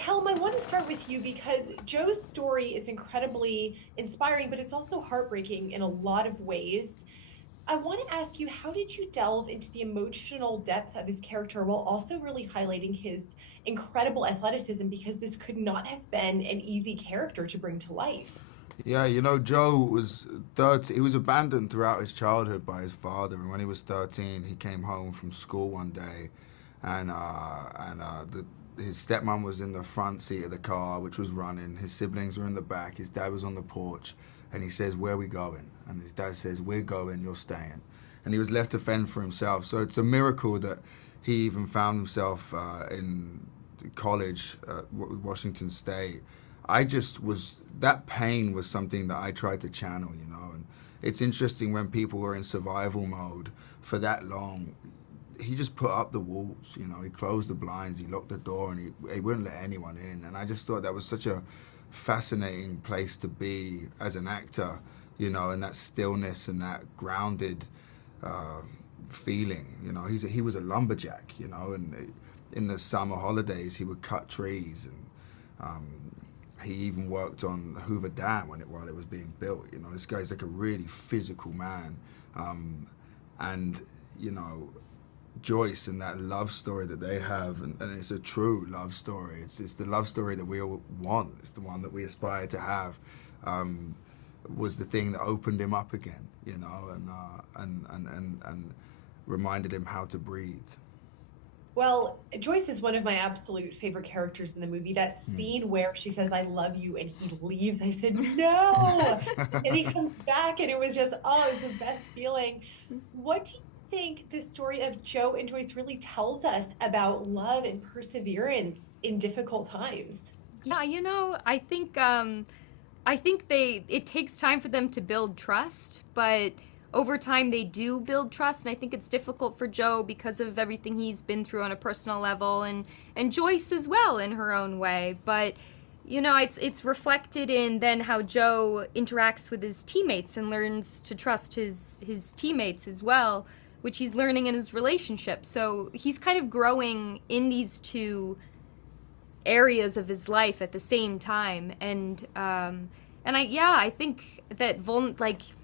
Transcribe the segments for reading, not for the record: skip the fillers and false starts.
Callum, I want to start with you because Joe's story is incredibly inspiring, but it's also heartbreaking in a lot of ways. I want to ask you, how did you delve into the emotional depth of his character while also really highlighting his incredible athleticism? Because this could not have been an easy character to bring to life. Yeah, Joe was 13. He was abandoned throughout his childhood by his father, and when he was 13, he came home from school one day, and his stepmom was in the front seat of the car, which was running. His siblings were in the back. His dad was on the porch, and he says, "Where are we going?" And his dad says, "We're going. You're staying." And he was left to fend for himself. So it's a miracle that he even found himself in college at Washington State. I just was that pain was something that I tried to channel, and it's interesting when people were in survival mode for that long. He just put up the walls, he closed the blinds, he locked the door, and he wouldn't let anyone in. And I just thought that was such a fascinating place to be as an actor, and that stillness and that grounded uh, feeling. He was a lumberjack, and in the summer holidays he would cut trees and um, he even worked on Hoover Dam while it was being built. This guy's like a really physical man, and you know, Joyce and that love story that they have, and it's a true love story. It's the love story that we all want. It's the one that we aspire to have. Um, was the thing that opened him up again, and reminded him how to breathe. Well, Joyce is one of my absolute favorite characters in the movie. That Hmm. scene where she says, I love you, and he leaves, I said, no. And he comes back, and it was just, oh, it was the best feeling. What do you think the story of Joe and Joyce really tells us about love and perseverance in difficult times? Yeah, I think they it takes time for them to build trust, but over time they do build trust, and I think it's difficult for Joe because of everything he's been through on a personal level, and Joyce as well in her own way. But it's reflected in then how Joe interacts with his teammates and learns to trust his teammates as well, which he's learning in his relationship. So he's kind of growing in these two areas of his life at the same time, and I think that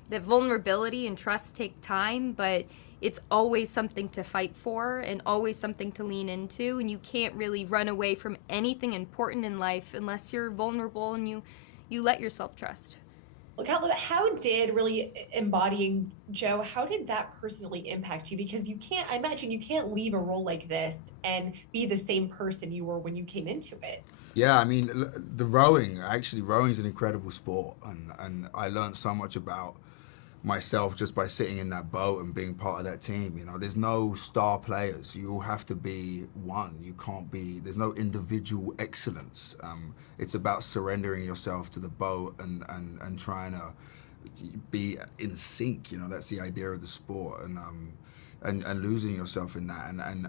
that vulnerability and trust take time, but it's always something to fight for and always something to lean into, and you can't really run away from anything important in life unless you're vulnerable and you let yourself trust. Look, how did really embodying Joe, how did that personally impact you? Because you can't, I imagine you can't leave a role like this and be the same person you were when you came into it. Yeah, I mean, the rowing, actually, rowing is an incredible sport. And I learned so much about myself just by sitting in that boat and being part of that team. There's no star players. You all have to be one. You can't be, there's no individual excellence. It's about surrendering yourself to the boat and trying to be in sync. That's the idea of the sport. And losing yourself in that. And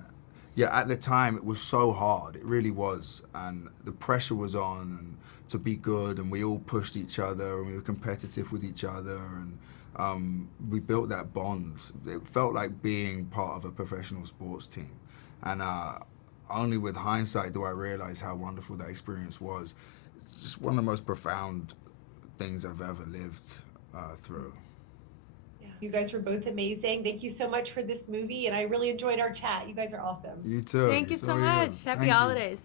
yeah, at the time it was so hard. It really was, and the pressure was on, and to be good, and we all pushed each other, and we were competitive with each other, and we built that bond. It felt like being part of a professional sports team, and only with hindsight do I realize how wonderful that experience was. It's just one of the most profound things I've ever lived through. Yeah. You guys were both amazing. Thank you so much for this movie, and I really enjoyed our chat. You guys are awesome. You too. Thank you So so are you. much. Happy Thank you. holidays.